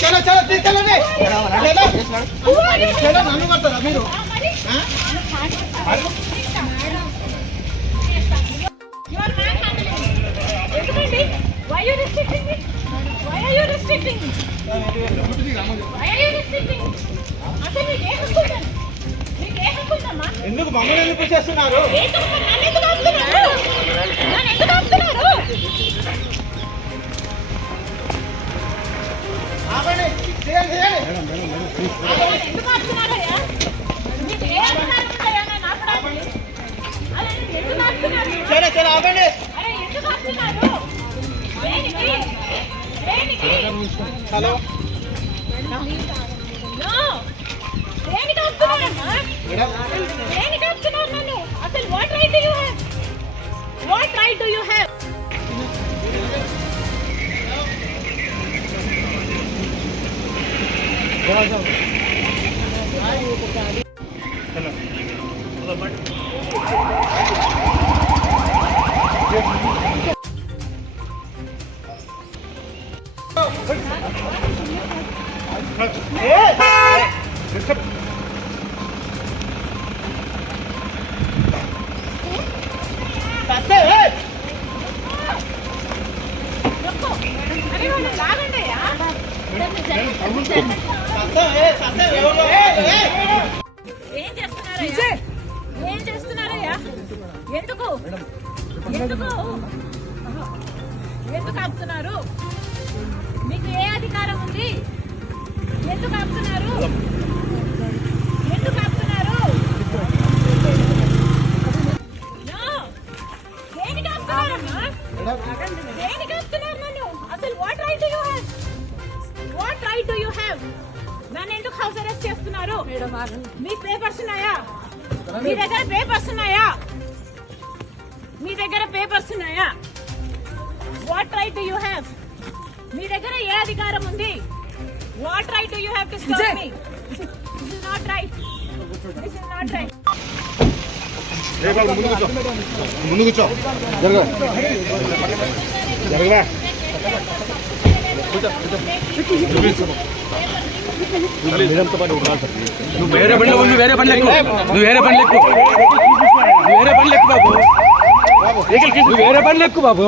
చలో చలో తీసుకెళ్ళండి. నన్ను కొడతారా మీరు? Why are you restricting me? Why are you restricting me? Why are you restricting me? అసలు మీకు ఏ హక్కు ఉంది? మీకు ఏ హక్కు ఉందమ్మా? ఎందుకు మమ్మల్ని ఎందుకు చేస్తున్నారు? నన్ను ఎందుకు ఆపుతున్నారు? నన్ను ఎందుకు ఆపుతున్నారు? ఆపండి. చేయండి చేయండి. ఎందుకు ఆపుతున్నారయ్యా? మీకు ఏ అధికారం ఉందయ్యా నన్ను ఆపడానికి? అరే ఎందుకు ఆపుతున్నారు? చలో చలో ఆపండి. అరే ఎందుకు ఆపుతున్నారు? దేనికి? దేనికి? Hello no. దేనికి ఆపుతున్నారమ్మా? దేనికి ఆపుతున్నారు నన్ను? అసలు what right do you have? What right do you have? అరే వాళ్ళు లాగండియా. ఏం చేస్తున్నారయ్యా? ఏం చేస్తున్నారయ్యా? ఎందుకు ఎందుకు ఎందుకు ఆపుతున్నారు? మీకు ఏ అధికారం ఉంది? ఎందుకు ఆపుతున్నారు? ఎందుకు ఆపుతున్నారు? No. దేనికి ఆపుతున్నారమ్మా? దేనికి ఆపుతున్నారు నన్ను? అసలు what right do you have? What right do you have? నన్ను ఎందుకు హౌస్ అరెస్ట్ చేస్తున్నారు? మీ పేపర్స్ ఉన్నాయా? మీ దగ్గర పేపర్స్ ఉన్నాయా? మీ దగ్గర పేపర్స్ ఉన్నాయా? What right do you have? మీ దగ్గర ఏ అధికారం ఉంది? What right do you have to stop me? This is not right. This is not right. ముందు కూర్చో. జరగ జరగవా. నువ్వు వేరే బండి నువ్వు వేరే బండి ఎక్కు నువ్వు వేరే బండి ఎక్కు నువ్వు వేరే బండి ఎక్కు బాబు నువ్వు వేరే బండి ఎక్కు బాబు